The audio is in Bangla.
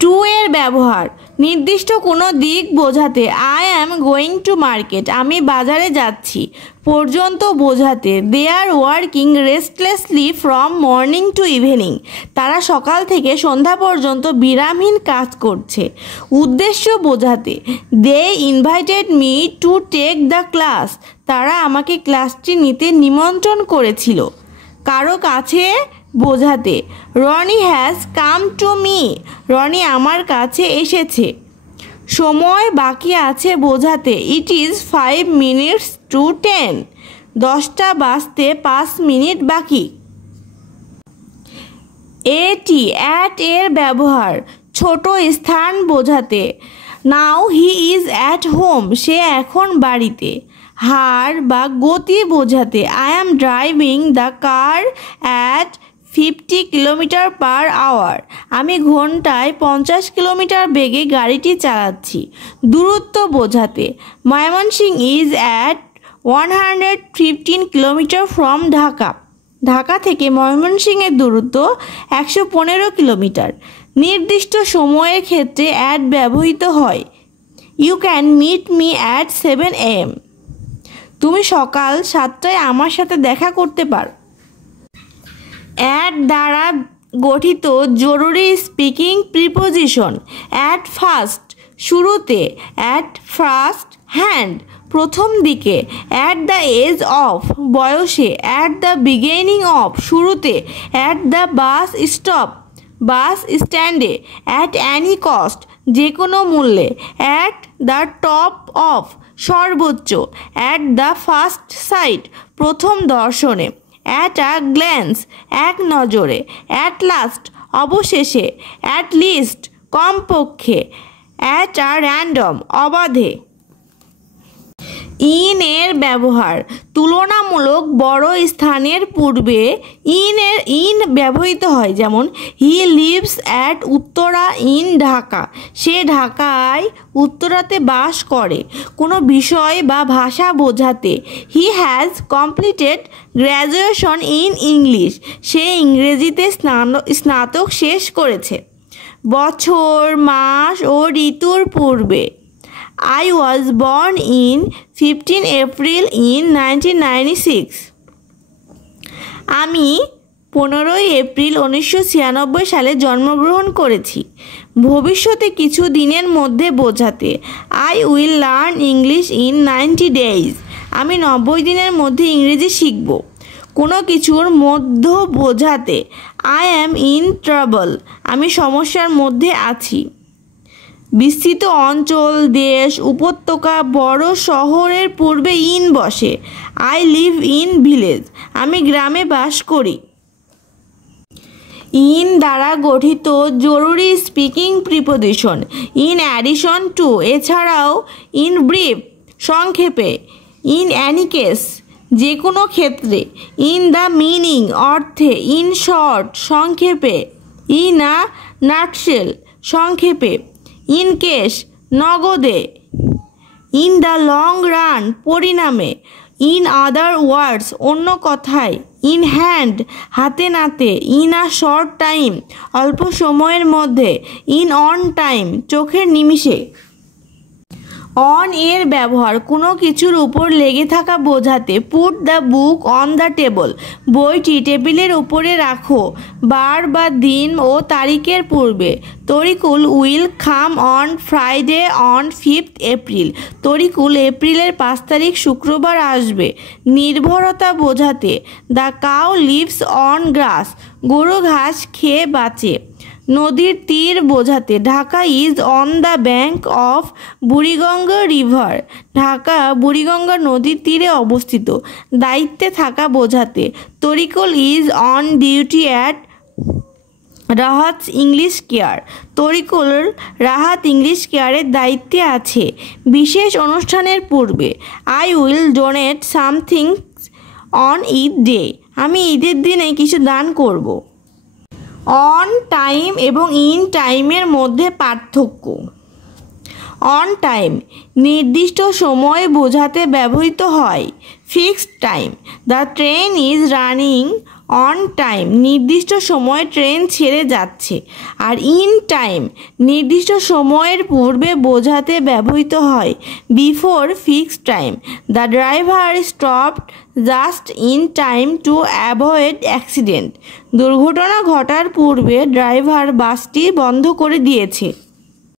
টু এর ব্যবহার নির্দিষ্ট কোনো দিক বোঝাতে I am going to market আমি বাজারে যাচ্ছি পর্যন্ত বোঝাতে they are working restlessly from morning to evening তারা সকাল থেকে সন্ধ্যা পর্যন্ত বিরামহীন কাজ করছে উদ্দেশ্য বোঝাতে they invited me to take the class তারা আমাকে ক্লাসটি নিতে নিমন্ত্রণ করেছিল কারো কাছে বোঝাতে Roni has come to me Roni আমার কাছে এসেছে সময় বাকি আছে বোঝাতে ইট ইজ 5 minutes to 10 10টা বাজতে 5 মিনিট বাকি এটি অ্যাট এর ব্যবহার ছোট স্থান বোঝাতে নাও হি ইজ অ্যাট হোম সে এখন বাড়িতে হার বা গতি বোঝাতে I am driving the car at 50 km/h আমি ঘন্টায় 50 কিলোমিটার বেগে গাড়িটি চালাচ্ছি দূরত্ব বোঝাতে Mymensingh is at 115 kilometre from Dhaka Dhaka থেকে ময়মনসিংহের দূরত্ব 115 কিলোমিটার নির্দিষ্ট সময়ের ক্ষেত্রে অ্যাট ব্যবহৃত হয় you can meet me at 7 AM তুমি সকাল 7টায় আমার সাথে দেখা করতে পারো অ্যাট দ্বারা গঠিত জরুরি স্পিকিং প্রিপোজিশন অ্যাট ফার্স্ট শুরুতে অ্যাট ফার্স্ট হ্যান্ড প্রথম দিকে অ্যাট দ্য এজ অফ বয়সে অ্যাট দ্য বিগিনিং অফ শুরুতে at the bus stop bus স্ট্যান্ডে অ্যাট অ্যানি কস্ট যে কোনো মূল্যে অ্যাট দ্য টপ অফ সর্বোচ্চ অ্যাট দ্য ফার্স্ট সাইট প্রথম দর্শনে অ্যাট আ গ্ল্যান্স এক নজরে অ্যাট লাস্ট অবশেষে অ্যাট লিস্ট কমপক্ষে অ্যাট আ র্যান্ডম অবাধে ইন এর ব্যবহার তুলনামূলক বড় স্থানের পূর্বে ইন ব্যবহৃত হয় যেমন he lives at Uttara in Dhaka সে ঢাকায় উত্তরাতে বাস করে কোনো বিষয় বা ভাষা বোঝাতে he has completed graduation in English সে ইংরেজিতে স্নাতক শেষ করেছে বছর মাস ও ঋতুর পূর্বে I was born in 15 April in 1996 আমি 15 এপ্রিল 1996 সালে জন্মগ্রহণ করেছি ভবিষ্যতে কিছু দিনের মধ্যে বোঝাতে I will learn English in 90 days আমি 90 দিনের মধ্যে ইংরেজি শিখব কোনো কিছুর মধ্য বোঝাতে I am in trouble আমি সমস্যার মধ্যে আছি বিস্তৃত অঞ্চল দেশ উপত্যকা বড় শহরের পূর্বে ইন বসে আই লিভ ইন ভিলেজ আমি গ্রামে বাস করি ইন দ্বারা গঠিত জরুরি speaking preposition in addition to এছাড়াও ইন ব্রিফ সংক্ষেপে ইন অ্যানি কেস যে কোনো ক্ষেত্রে ইন দ্য মিনিং অর্থে ইন শর্ট সংক্ষেপে ইন আ নাটশেল সংক্ষেপে ইন কেস নগদে ইন দ্য লং রান পরিণামে ইন আদার ওয়ার্ডস অন্য কথায় ইন হ্যান্ড হাতে নাতে ইন আ শর্ট টাইম অল্প সময়ের মধ্যে ইন অন টাইম চোখের নিমিষে অন এর ব্যবহার কোনো কিছুর উপর লেগে থাকা বোঝাতে put the book on the table বইটি টেবিলের উপরে রাখো বার বা দিন ও তারিখের পূর্বে Tarikul will come on Friday on 5th April Tarikul এপ্রিলের 5 তারিখ শুক্রবার আসবে নির্ভরতা বোঝাতে the cow lives on grass গরু ঘাস খেয়ে বাঁচে নদীর তীর বোঝাতে Dhaka is on the bank of Buriganga river Dhaka Buriganga নদীর তীরে অবস্থিত দায়িত্বে থাকা বোঝাতে Tarikul is on duty at Rahat English care Tarikul Rahat English কেয়ারের দায়িত্বে আছে বিশেষ অনুষ্ঠানের পূর্বে I will donate something on Eid day আমি ঈদের দিনে কিছু দান করব অন টাইম এবং ইন টাইমের মধ্যে পার্থক্য অন টাইম নির্দিষ্ট সময় বোঝাতে ব্যবহৃত হয়। Fixed time the train is running on time নির্দিষ্ট সময়ে ট্রেন ছেড়ে যাচ্ছে। আর ইন টাইম নির্দিষ্ট সময়ের পূর্বে বোঝাতে ব্যবহৃত হয়। Before fixed time the driver stopped just in time to avoid accident দুর্ঘটনা ঘটার পূর্বে ড্রাইভার বাসটি বন্ধ করে দিয়েছে।